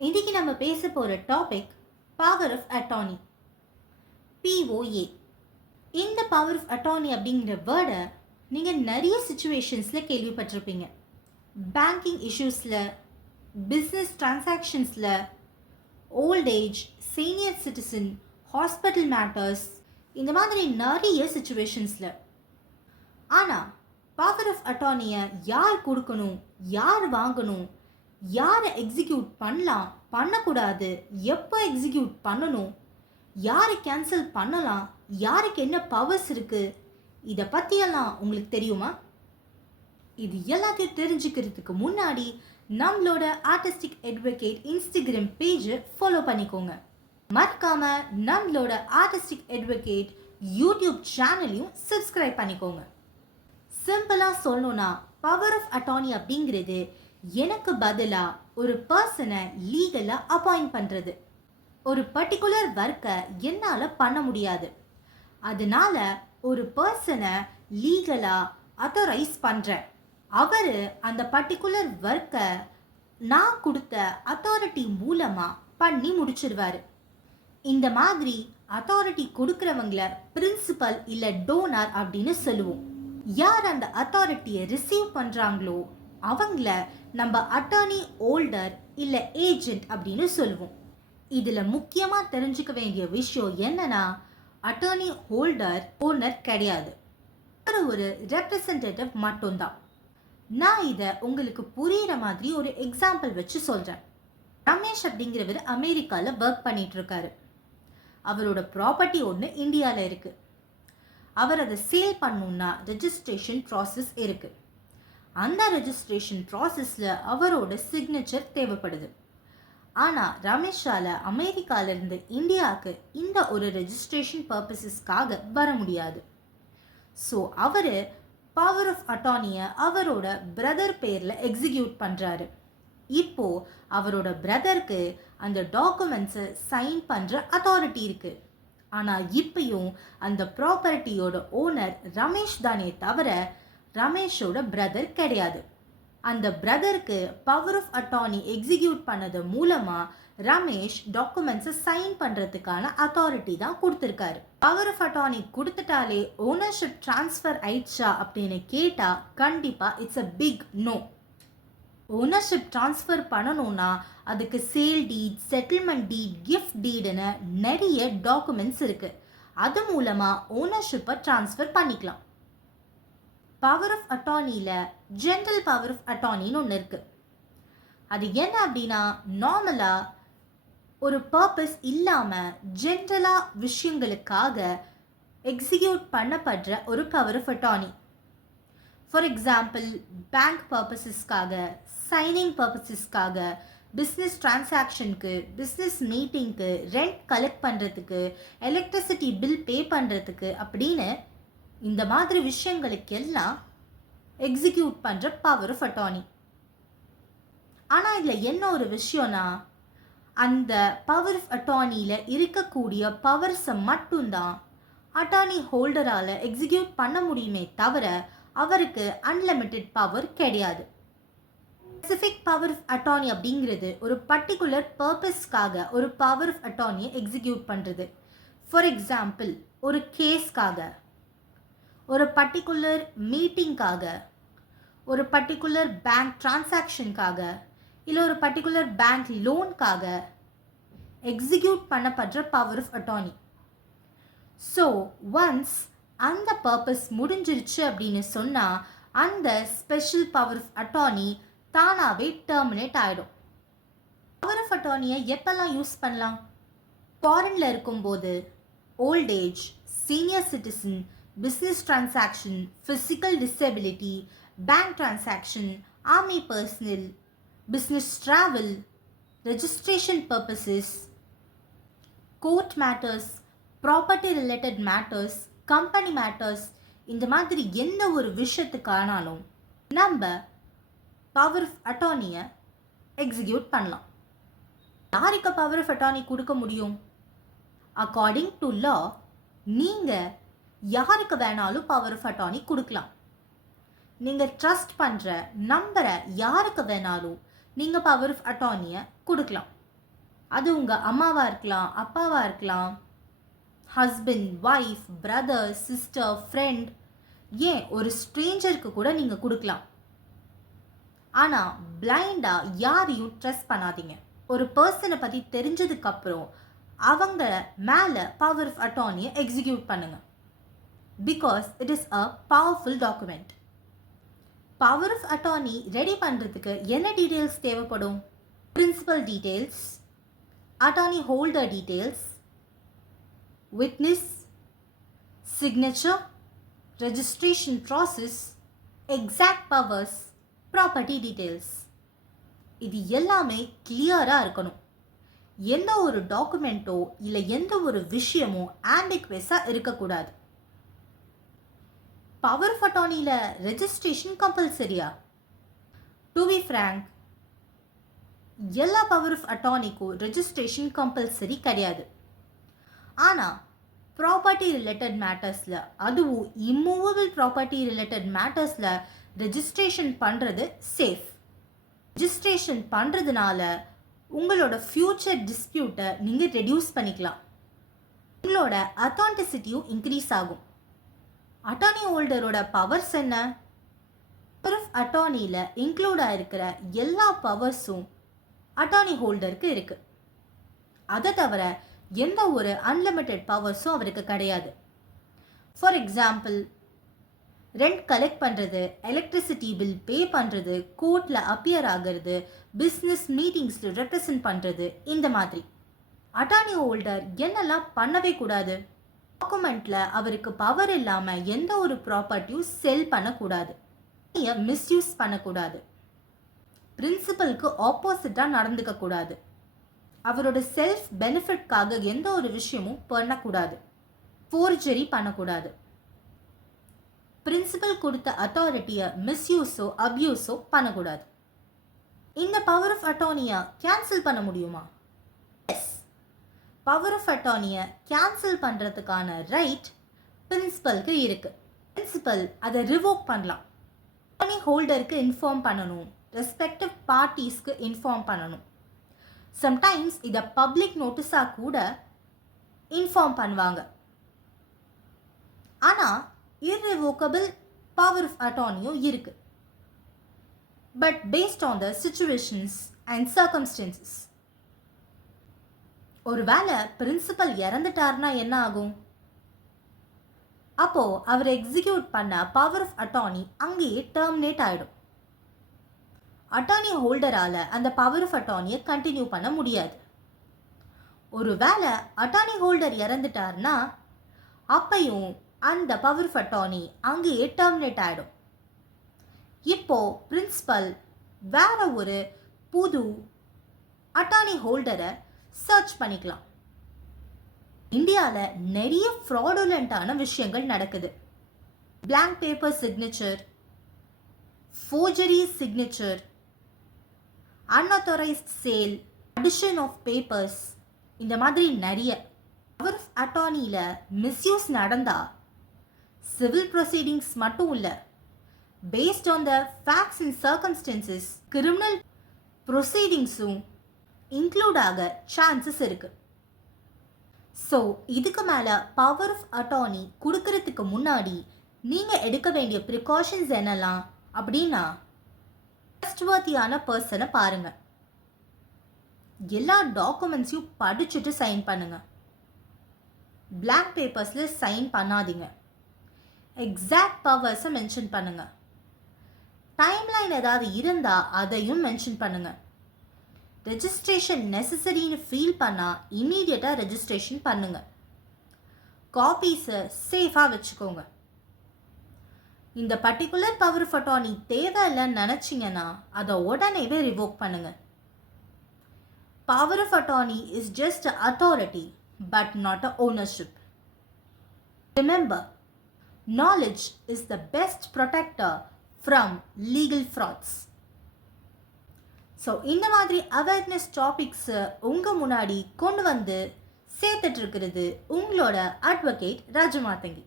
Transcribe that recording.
இன்னைக்கு நம்ம பேச போகிற topic power of attorney, POA. இந்த பவர் ஆஃப் அட்டார்னி அப்படிங்கிற வேர்டை நீங்கள் நிறைய சுச்சுவேஷன்ஸில் கேள்விப்பட்டிருப்பீங்க. பேங்கிங் இஷ்யூஸில், பிஸ்னஸ் டிரான்சாக்ஷன்ஸில், old age, senior citizen, hospital matters, இந்த மாதிரி நிறைய சுச்சுவேஷன்ஸில். ஆனால் பவர் ஆஃப் அட்டார்னியை யார் கொடுக்கணும், யார் வாங்கணும், யாரை எக்ஸிக்யூட் பண்ணலாம், பண்ணக்கூடாது, எப்போ எக்ஸிக்யூட் பண்ணணும், யாரை கேன்சல் பண்ணலாம், யாருக்கு என்ன பவர்ஸ் இருக்குது, இதை பற்றியெல்லாம் உங்களுக்கு தெரியுமா? இது எல்லாத்தையும் தெரிஞ்சுக்கிறதுக்கு முன்னாடி நம்மளோட ஆர்டிஸ்டிக் அட்வொகேட் இன்ஸ்டாகிராம் பேஜை ஃபாலோ பண்ணிக்கோங்க. மறக்காம நம்மளோட ஆர்டிஸ்டிக் அட்வொகேட் யூடியூப் சேனலையும் சப்ஸ்கிரைப் பண்ணிக்கோங்க. சிம்பிளாக சொல்லணும்னா பவர் ஆஃப் அட்டார்னி அப்படிங்கிறது எனக்கு பதிலாக ஒரு பர்சனை லீகலாக அப்பாயிண்ட் பண்ணுறது. ஒரு பர்டிகுலர் ஒர்க்கை என்னால் பண்ண முடியாது, அதனால ஒரு பர்சனை லீகலாக அத்தாரைஸ் பண்ணுறேன். அவர் அந்த பர்டிகுலர் ஒர்க்கை நான் கொடுத்த அத்தாரிட்டி மூலமாக பண்ணி முடிச்சிருவார். இந்த மாதிரி அத்தாரிட்டி கொடுக்குறவங்கள பிரின்சிபல் இல்லை டோனர் அப்படின்னு சொல்லுவோம். யார் அந்த அத்தாரிட்டியை ரிசீவ் பண்ணுறாங்களோ அவங்கள நம்ம அட்டார்னி ஹோல்டர் இல்லை ஏஜென்ட் அப்படின்னு சொல்லுவோம். இதில் முக்கியமாக தெரிஞ்சுக்க வேண்டிய விஷயம் என்னன்னா, அட்டார்னி ஹோல்டர் ஓனர் கிடையாது, ஒரு ரெப்ரசன்டேட்டிவ் மட்டும்தான். நான் இதை உங்களுக்கு புரிகிற மாதிரி ஒரு எக்ஸாம்பிள் வச்சு சொல்கிறேன். ரமேஷ் அப்படிங்கிறவர் அமெரிக்காவில் ஒர்க் பண்ணிட்டு இருக்காரு. அவரோட ப்ராப்பர்ட்டி ஒன்று இந்தியாவில் இருக்குது. அவர் அதை சேல் பண்ணணுன்னா ரெஜிஸ்ட்ரேஷன் ப்ராசஸ் இருக்குது. அந்த ரெஜிஸ்ட்ரேஷன் ப்ராசஸில் அவரோட சிக்னேச்சர் தேவைப்படுது. ஆனால் ரமேஷால் அமெரிக்காவிலேருந்து இந்தியாவுக்கு இந்த ஒரு ரெஜிஸ்ட்ரேஷன் பர்பஸஸ்க்காக வர முடியாது. ஸோ அவர் பவர் ஆஃப் அட்டார்னியை அவரோட பிரதர் பேரில் எக்ஸிக்யூட் பண்ணுறாரு. இப்போது அவரோட பிரதருக்கு அந்த டாக்குமெண்ட்ஸை சைன் பண்ணுற அத்தாரிட்டி இருக்குது. ஆனால் இப்பயும் அந்த ப்ராப்பர்ட்டியோட ஓனர் ரமேஷ் தானே தவிர ரமேஷோட பிரதர் கிடையாது. அந்த பிரதருக்கு பவர் ஆஃப் அட்டார்னி எக்ஸிக்யூட் பண்ணது மூலமாக ரமேஷ் டாக்குமெண்ட்ஸை சைன் பண்ணுறதுக்கான அத்தாரிட்டி தான் கொடுத்துருக்காரு. பவர் ஆஃப் அட்டார்னி கொடுத்துட்டாலே ஓனர்ஷிப் ட்ரான்ஸ்ஃபர் ஆயிடுச்சா அப்படின்னு கேட்டால் கண்டிப்பாக it's a big no. Ownership transfer பண்ணணும்னா அதுக்கு sale deed, settlement deed, gift டீடுன்னு நிறைய டாக்குமெண்ட்ஸ் இருக்குது. அது மூலமாக ஓனர்ஷிப்பை ட்ரான்ஸ்ஃபர் பண்ணிக்கலாம். பவர் ஆஃப் அட்டார்னியில் ஜென்ரல் பவர் ஆஃப் அட்டார்னின்னு ஒன்று இருக்குது. அது என்ன அப்படின்னா, நார்மலாக ஒரு பர்பஸ் இல்லாமல் ஜென்ரலாக விஷயங்களுக்காக எக்ஸிக்யூட் பண்ணப்படுற ஒரு power of attorney. For example, bank பர்பஸஸ்க்காக, சைனிங் பர்பஸஸ்க்காக, பிஸ்னஸ் டிரான்சாக்ஷனுக்கு, பிஸ்னஸ் மீட்டிங்க்கு, ரெண்ட் கலெக்ட் பண்ணுறதுக்கு, எலக்ட்ரிசிட்டி பில் பே பண்ணுறதுக்கு அப்படின்னு இந்த மாதிரி விஷயங்களுக்கெல்லாம் எக்ஸிக்யூட் பண்ணுற பவர் ஆஃப் அட்டார்னி. ஆனால் இதில் என்ன ஒரு விஷயம்னா, அந்த பவர் ஆஃப் அட்டார்னியில் இருக்கக்கூடிய பவர்ஸை மட்டும்தான் அட்டார்னி ஹோல்டரால் எக்ஸிக்யூட் பண்ண முடியுமே தவிர அவருக்கு அன்லிமிட்டெட் பவர் கிடையாது. ஸ்பெசிஃபிக் பவர் ஆஃப் அட்டார்னி அப்படிங்கிறது ஒரு பர்டிகுலர் பர்பஸ்க்காக ஒரு பவர் ஆஃப் அட்டார்னியை எக்ஸிக்யூட் பண்ணுறது. ஃபார் எக்ஸாம்பிள், ஒரு கேஸ்க்காக, ஒரு பர்டிகுலர் மீட்டிங்காக, ஒரு பர்டிகுலர் பேங்க் டிரான்சாக்ஷனுக்காக, இல்லை ஒரு பர்டிகுலர் பேங்க் லோனுக்காக எக்ஸிக்யூட் பண்ணப்படுற power of attorney. So once அந்த பர்பஸ் முடிஞ்சிருச்சு அப்படின்னு சொன்னால் அந்த ஸ்பெஷல் பவர் ஆஃப் அட்டார்னி தானாகவே டெர்மினேட் ஆகிடும். பவர் ஆஃப் அட்டார்னியை எப்பெல்லாம் யூஸ் பண்ணலாம்? ஃபாரினில் இருக்கும்போது, old age, senior citizen, business transaction, physical disability, bank transaction, army personnel, business travel, registration purposes, court matters, property related matters, company matters, இந்த மாதிரி எந்த ஒரு விஷயத்துக்கானாலும் நம்ம பவர் ஆஃப் அட்டார்னியை எக்ஸிக்யூட் பண்ணலாம். யாருக்கு பவர் ஆஃப் அட்டார்னி கொடுக்க முடியும்? அக்கார்டிங் டு லா நீங்கள் யாருக்கு வேணாலும் பவர் ஆஃப் அட்டார்னி கொடுக்கலாம். நீங்கள் ட்ரஸ்ட் பண்ணுற நம்பரை யாருக்கு வேணாலும் நீங்கள் பவர் ஆஃப் அட்டார்னியை கொடுக்கலாம். அது உங்கள் அம்மாவாக இருக்கலாம், அப்பாவாக இருக்கலாம், husband, wife, brother, sister, friend, ஏன் ஒரு ஸ்ட்ரேஞ்சருக்கு கூட நீங்கள் கொடுக்கலாம். ஆனால் பிளைண்டாக யாரையும் ட்ரஸ்ட் பண்ணாதீங்க. ஒரு பர்சனை பற்றி தெரிஞ்சதுக்கப்புறம் அவங்கள மேலே பவர் ஆஃப் அட்டார்னியை எக்ஸிக்யூட் பண்ணுங்கள். Because it is a powerful document. Power of attorney ready பண்ணுறதுக்கு என்ன டீட்டெயில்ஸ் தேவைப்படும்? Principal details, attorney holder details, witness, signature, registration process, exact powers, property details. இது எல்லாமே கிளியராக இருக்கணும். எந்த ஒரு டாக்குமெண்ட்டோ இல்லை எந்த ஒரு விஷயமோ ஆம்பிக்வஸாக இருக்கக்கூடாது. பவர் ஆஃப் அட்டார்னியில் ரெஜிஸ்ட்ரேஷன் கம்பல்சரியா? டு பி ஃப்ராங்க், எல்லா பவர் ஆஃப் அட்டார்னிக்கும் ரெஜிஸ்ட்ரேஷன் கம்பல்சரி கிடையாது. ஆனால் ப்ராப்பர்ட்டி ரிலேட்டட் மேட்டர்ஸில், அதுவும் இம்மூவபிள் ப்ராப்பர்ட்டி ரிலேட்டட் மேட்டர்ஸில் ரெஜிஸ்ட்ரேஷன் பண்ணுறது சேஃப். ரெஜிஸ்ட்ரேஷன் பண்ணுறதுனால உங்களோட ஃப்யூச்சர் டிஸ்பியூட்டை நீங்கள் ரெடியூஸ் பண்ணிக்கலாம். உங்களோட அத்தான்டிசிட்டியும் இன்க்ரீஸ் ஆகும். அட்டார்னி ஹோல்டரோட பவர்ஸ் என்ன? பவர் ஆஃப் அட்டார்னியில் இன்க்ளூட் ஆகிருக்கிற எல்லா பவர்ஸும் அட்டார்னி ஹோல்டருக்கு இருக்குது. அதை தவிர எந்த ஒரு அன்லிமிட்டெட் பவர்ஸும் அவருக்கு கிடையாது. ஃபார் எக்ஸாம்பிள், ரெண்ட் கலெக்ட் பண்ணுறது, எலக்ட்ரிசிட்டி பில் பே பண்ணுறது, கோர்ட்டில் அப்பியர் ஆகிறது, பிஸ்னஸ் மீட்டிங்ஸில் ரெப்ரசன்ட் பண்ணுறது, இந்த மாதிரி. அட்டார்னி ஹோல்டர் என்னெல்லாம் பண்ணவே கூடாது? டாக்குமெண்ட்டில் அவருக்கு பவர் இல்லாமல் எந்த ஒரு ப்ராப்பர்ட்டியும் செல் பண்ணக்கூடாது, மிஸ்யூஸ் பண்ணக்கூடாது, பிரின்சிபலுக்கு ஆப்போசிட்டாக நடந்துக்கக்கூடாது, அவரோட செல்ஃப் பெனிஃபிட்காக எந்த ஒரு விஷயமும் பண்ணக்கூடாது, ஃபோர்ஜரி பண்ணக்கூடாது, பிரின்சிபல் கொடுத்த அத்தாரிட்டியை மிஸ்யூஸோ அப்யூஸோ பண்ணக்கூடாது. இந்த பவர் ஆஃப் அட்டார்னியை கேன்சல் பண்ண முடியுமா? எஸ், பவர் ஆஃப் அட்டார்னியை கேன்சல் பண்ணுறதுக்கான ரைட் பிரின்சிபலுக்கு இருக்குது. பிரின்சிபல் அதை ரிவோக் பண்ணலாம். அட்டார்னி ஹோல்டருக்கு இன்ஃபார்ம் பண்ணணும், ரெஸ்பெக்டிவ் பார்ட்டிஸ்க்கு இன்ஃபார்ம் பண்ணணும். சம்டைம்ஸ் இதை பப்ளிக் நோட்டீஸாக கூட இன்ஃபார்ம் பண்ணுவாங்க. ஆனால் irrevocable power of attorneyயும் இருக்கு. But based on the situations and circumstances. ஒரு வேளை பிரின்சிபல் இறந்துட்டார்னா என்ன ஆகும்? அப்போ அவர் எக்ஸிக்யூட் பண்ண பவர் ஆஃப் அட்டார்னி அங்கேயே டெர்மினேட் ஆகிடும். அட்டார்னி ஹோல்டரால் அந்த பவர் ஆஃப் அட்டார்னியை கண்டினியூ பண்ண முடியாது. ஒரு வேளை அட்டார்னி ஹோல்டர் இறந்துட்டார்னா அப்பையும் அந்த பவர் ஆஃப் அட்டார்னி அங்கேயே டெர்மினேட் ஆகிடும். இப்போ பிரின்சிபல் வேற ஒரு புது அட்டார்னி ஹோல்டரை சர்ச் பண்ணிக்கலாம். இந்தியாவில் நிறைய ஃப்ராடுலண்டான விஷயங்கள் நடக்குது. Blank paper signature, forgery signature, unauthorised sale, addition of papers, இந்த மாதிரி நிறைய. பவர் ஆஃப் அட்டார்னியில் மிஸ்யூஸ் நடந்தால் சிவில் ப்ரொசீடிங்ஸ் மட்டும் இல்லை, based on the facts and circumstances criminal ப்ரொசீடிங்ஸும் இன்க்ளூட் ஆக சான்சஸ் இருக்கு. ஸோ இதுக்கு மேலே பவர் ஆஃப் அட்டார்னி கொடுக்கறதுக்கு முன்னாடி நீங்கள் எடுக்க வேண்டிய ப்ரிகாஷன்ஸ் என்னெல்லாம் அப்படின்னா, ட்ரஸ்ட்வர்த்தியான பர்சனை பாருங்க, எல்லா டாக்குமெண்ட்ஸையும் படிச்சுட்டு சைன் பண்ணுங்க, பிளாங்க் பேப்பர்ஸில் சைன் பண்ணாதீங்க, எக்ஸாக்ட் பவர்ஸை மென்ஷன் பண்ணுங்க, டைம்லைன் ஏதாவது இருந்தால் அதையும் மென்ஷன் பண்ணுங்க. ரெஜிஸ்ட்ரேஷன் நெசசரின்னு ஃபீல் பண்ணால் இமீடியட்டாக ரெஜிஸ்ட்ரேஷன் பண்ணுங்க. காப்பீஸை சேஃபாக வச்சுக்கோங்க. இந்த பர்டிகுலர் பவர் ஆஃப் அட்டார்னி தேவையில்லைன்னு நினச்சிங்கன்னா அதை உடனேவே ரிவோக் பண்ணுங்க. Power of attorney is just a authority but not a ownership. Remember, knowledge is the best protector from legal frauds. So இந்த மாதிரி அவேர்னஸ் டாபிக்ஸை உங்கள் முன்னாடி கொண்டு வந்து சேர்த்துட்டு இருக்கிறது உங்களோட அட்வொகேட் ராஜமாதங்கி.